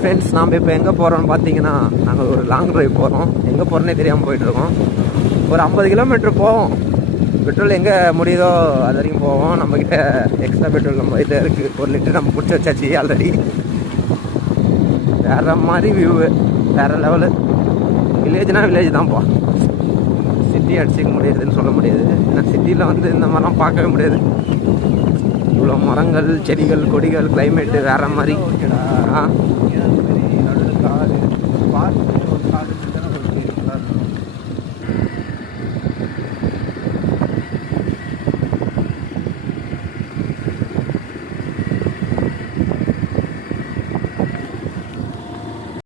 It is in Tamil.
ஃப்ரெண்ட்ஸ், நாம் இப்போ எங்கே போகிறோம்னு பார்த்தீங்கன்னா, நாங்கள் ஒரு லாங் ட்ரைவ் போகிறோம். எங்கே போகிறோன்னே தெரியாமல் போயிட்டுருக்கோம். ஒரு 50 கிலோமீட்டர் போவோம். பெட்ரோல் எங்கே முடியுதோ அது வரைக்கும் போவோம். நம்மக்கிட்ட எக்ஸ்ட்ரா பெட்ரோல் நம்ம இதில் இருக்குது. 1 லிட்டர் நம்ம பிடிச்சி வச்சாச்சு ஆல்ரெடி. வேறு மாதிரி வியூவு, வேறு லெவலு. வில்லேஜ்னால் வில்லேஜ் தான்ப்பா. சிட்டி அடிச்சிக்க முடியாதுன்னு சொல்ல முடியாது. ஏன்னா சிட்டியில் வந்து இந்த மாதிரிலாம் பார்க்கவே முடியாது. இவ்வளோ மரங்கள், செடிகள், கொடிகள், கிளைமேட்டு வேறு மாதிரி.